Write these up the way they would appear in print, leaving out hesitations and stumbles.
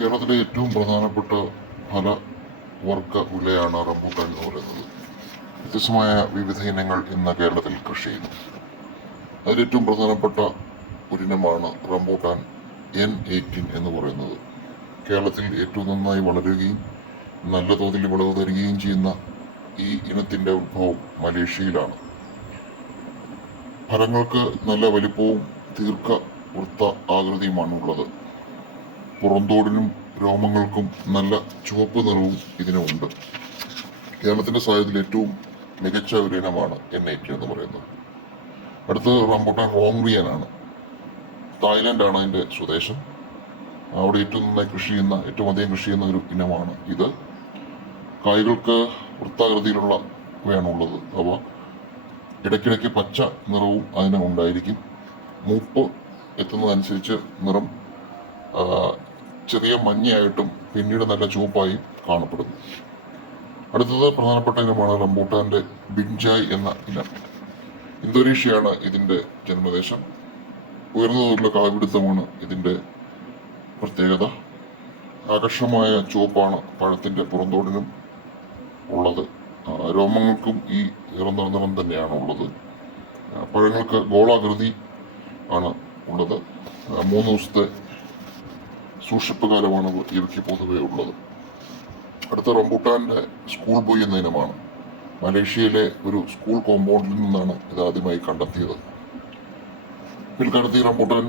കേരളത്തിലെ ഏറ്റവും പ്രധാനപ്പെട്ട ഫലവർഗ വിളയാണ് റംബൂട്ടാൻ എന്ന് പറയുന്നത്. വ്യത്യസ്തമായ വിവിധ ഇനങ്ങൾ ഇന്ന് കേരളത്തിൽ കൃഷി ചെയ്യുന്നു. അതിലേറ്റവും പ്രധാനപ്പെട്ട ഒരിനമാണ് റംബൂട്ടാൻ N18 എന്ന് പറയുന്നത്. കേരളത്തിൽ ഏറ്റവും നന്നായി വളരുകയും നല്ല തോതിൽ വിളവ് തരികയും ചെയ്യുന്ന ഈ ഇനത്തിൻ്റെ ഉത്ഭവം മലേഷ്യയിലാണ്. ഫലങ്ങൾക്ക് നല്ല വലിപ്പവും ദീർഘവൃത്ത ആകൃതിയുമാണുള്ളത്. പുറന്തോടിനും രോമങ്ങൾക്കും നല്ല ചുവപ്പ് നിറവും ഇതിനുണ്ട്. കേരളത്തിന്റെ സാഹചര്യത്തിൽ ഏറ്റവും മികച്ച ഒരു ഇനമാണ് N18 എന്ന് പറയുന്നത്. അടുത്തത് റംബൂട്ടാൻ റോങ്റിയനാണ്. തായ്ലാന്റാണ് അതിന്റെ സ്വദേശം. അവിടെ ഏറ്റവും അധികം കൃഷി ചെയ്യുന്ന ഒരു ഇനമാണ് ഇത്. കായ്കൾക്ക് വൃത്താകൃതിയിലുള്ളവയാണുള്ളത്. അവ ഇടയ്ക്കിടയ്ക്ക് പച്ച നിറവും അതിന് ഉണ്ടായിരിക്കും. മൂപ്പ് എത്തുന്നതനുസരിച്ച് നിറം ചെറിയ മഞ്ഞയായിട്ടും പിന്നീട് നല്ല ചുവപ്പായും കാണപ്പെടുന്നു. അടുത്തത് പ്രധാനപ്പെട്ട ഇനമാണ് റംബൂട്ടാന്റെ ബിൻജായ് എന്ന ഇനം. ഇന്തോനേഷ്യയാണ് ഇതിന്റെ ജന്മദേശം. ഉയർന്ന തോതിലുള്ള കായ്പിടുത്തമാണ് ഇതിന്റെ പ്രത്യേകത. ആകർഷകമായ ചുവപ്പാണ് പഴത്തിന്റെ പുറന്തോടിനും ഉള്ളത്. രോമങ്ങൾക്കും ഈ നിറം തന്നെയാണ് ഉള്ളത്. പഴങ്ങൾക്ക് ഗോളാകൃതി ആണ് ഉള്ളത്. 3 ദിവസത്തെ സൂക്ഷിപ്പ് കാലമാണ് ഇവയ്ക്ക് പൊതുവെ ഉള്ളത്. അടുത്ത റംബൂട്ടാന്റെ സ്കൂൾ ബോയ് എന്ന ഇനമാണ്. മലേഷ്യയിലെ ഒരു സ്കൂൾ കോമ്പൗണ്ടിൽ നിന്നാണ് ഇത് ആദ്യമായി കണ്ടെത്തിയത്. പിൽക്കാലത്ത് ഈ റംബൂട്ടാൻ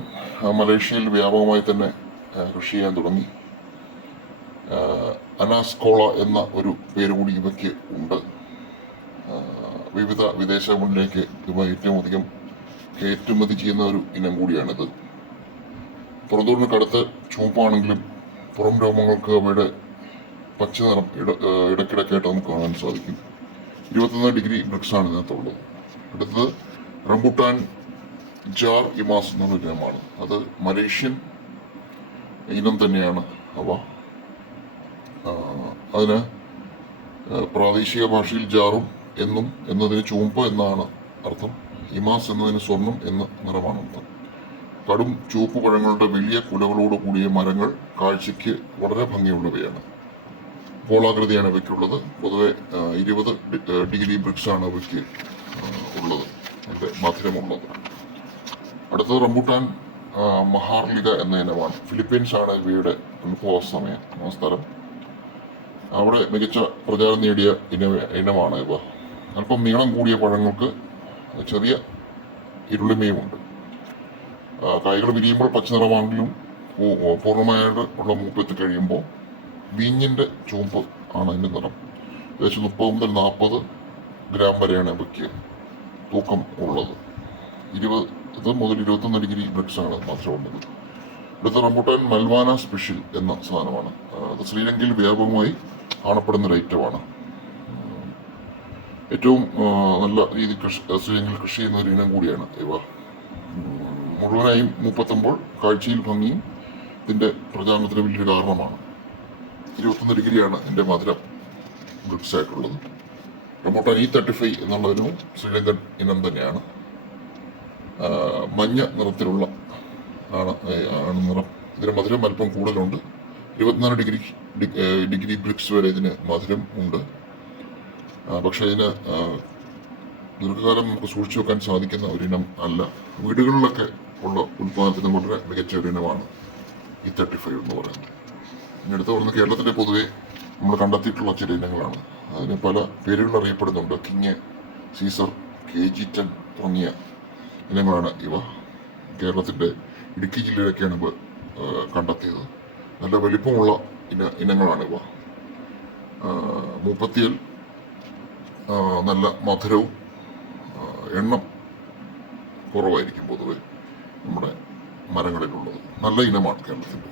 മലേഷ്യയിൽ വ്യാപകമായി തന്നെ കൃഷി ചെയ്യാൻ തുടങ്ങി. അനാസ്കോള എന്ന ഒരു പേര് കൂടി ഇവയ്ക്ക് ഉണ്ട്. വിവിധ വിദേശങ്ങളിലേക്ക് ഇവ ഏറ്റവും അധികം കയറ്റുമതി ചെയ്യുന്ന ഒരു ഇനം കൂടിയാണിത്. പുറന്തോടിന് കടുത്ത ചുവപ്പാണെങ്കിലും പുറം രോമങ്ങൾക്ക് അവയുടെ പച്ച നിറം ഇടയ്ക്കിടയ്ക്കായിട്ട് നമുക്ക് കാണാൻ സാധിക്കും. 21 ഡിഗ്രി ബ്രിക്സാണ് ഇതിനകത്തുള്ളത്. അടുത്തത് റംബൂട്ടാൻ ജാർ ഇമാസ് എന്നൊരു ഇനമാണ്. അത് മലേഷ്യൻ ഇനം തന്നെയാണ്. അതിന് പ്രാദേശിക ഭാഷയിൽ ജാറും എന്നതിന് ചുവപ്പ് എന്നാണ് അർത്ഥം. ഇമാസ് എന്നതിന് സ്വർണം എന്ന നിറമാണ് അർത്ഥം. കടും ചുവപ്പ് പഴങ്ങളുടെ വലിയ കുലകളോട് കൂടിയ മരങ്ങൾ കാഴ്ചയ്ക്ക് വളരെ ഭംഗിയുള്ളവയാണ്. ഗോളാകൃതിയാണ് ഇവയ്ക്കുള്ളത്. പൊതുവെ 20 ഡിഗ്രി ബ്രിക്സാണ് ഇവയ്ക്ക് ഉള്ളത്, അതിൻ്റെ മധുരമുള്ളത്. അടുത്തത് റംബൂട്ടാൻ മഹാർലിക എന്ന ഇനമാണ്. ഫിലിപ്പീൻസ് ആണ് ഇവയുടെ ഉത്ഭവ സ്ഥലം. അവിടെ മികച്ച പ്രചാരം നേടിയ ഇനമാണ് ഇവ. അല്പം നീളം കൂടിയ പഴങ്ങൾക്ക് ചെറിയ ഇരുളിമയുമുണ്ട്. കായ്കൾ വിരിയുമ്പോൾ പച്ച നിറമാണെങ്കിലും പൂർണ്ണമായിട്ട് ഉള്ള മൂപ്പെത്തി കഴിയുമ്പോൾ വീഞ്ഞിൻ്റെ ചുവപ്പ് ആണ് അതിൻ്റെ നിറം. ഏകദേശം 30 മുതൽ 40 ഗ്രാം വരെയാണ് ഇവയ്ക്ക് തൂക്കം ഉള്ളത്. 20 മുതൽ 21 ഡിഗ്രി ബ്രിക്സാണ് മധുരമുള്ളത്. അടുത്ത റംബൂട്ടാൻ മൽവാന സ്പെഷ്യൽ എന്ന സാധനമാണ്. അത് ശ്രീലങ്കയിൽ വ്യാപകമായി കാണപ്പെടുന്ന ഒരു ഐറ്റമാണ്. ഏറ്റവും നല്ല രീതിയിൽ ശ്രീലങ്കയിൽ കൃഷി ചെയ്യുന്ന ഒരു ഇനം കൂടിയാണ് ഇവ. മുഴുവനായും മൂപ്പെത്തുമ്പോൾ കാഴ്ചയിൽ ഭംഗിയും ഇതിൻ്റെ പ്രചാരണത്തിന് വലിയൊരു കാരണമാണ്. 21 ഡിഗ്രിയാണ് ഇതിൻ്റെ മധുരം ബ്രിക്സ് ആയിട്ടുള്ളത്. റംബൂട്ടാൻ E35 എന്നുള്ളൊരു ശ്രീലങ്കൻ ഇനം തന്നെയാണ്. മഞ്ഞ നിറത്തിലുള്ള ആണ് നിറം. ഇതിന് മധുരം അല്പം കൂടുതലുണ്ട്. 24 ഡിഗ്രി ബ്രിക്സ് വരെ ഇതിന് മധുരം ഉണ്ട്. പക്ഷേ ഇതിന് ദീർഘകാലം നമുക്ക് സൂക്ഷിച്ചു വെക്കാൻ സാധിക്കുന്ന ഒരിനം അല്ല. വീടുകളിലൊക്കെ ഉള്ള ഉൽപ്പാദനത്തിന് വളരെ മികച്ച ഒരു ഇനമാണ് E35 എന്ന് പറയുന്നത്. ഇനി അടുത്ത് പറയുന്നത് കേരളത്തിലെ പൊതുവെ നമ്മൾ കണ്ടെത്തിയിട്ടുള്ള ചില ഇനങ്ങളാണ്. അതിന് പല പേരുകൾ അറിയപ്പെടുന്നുണ്ട്. കിങ്, സീസർ, KG10 തുടങ്ങിയ ഇനങ്ങളാണ് ഇവ. കേരളത്തിൻ്റെ ഇടുക്കി ജില്ലയിലൊക്കെയാണ് ഇവ കണ്ടെത്തിയത്. നല്ല വലിപ്പമുള്ള ഇനങ്ങളാണിവ. മൂപ്പത്തിയൽ നല്ല മധുരവും എണ്ണം കുറവായിരിക്കും പൊതുവെ നമ്മുടെ മരങ്ങളിലുള്ളത്. നല്ല ഇനമാണ് കേരളത്തിൻ്റെ.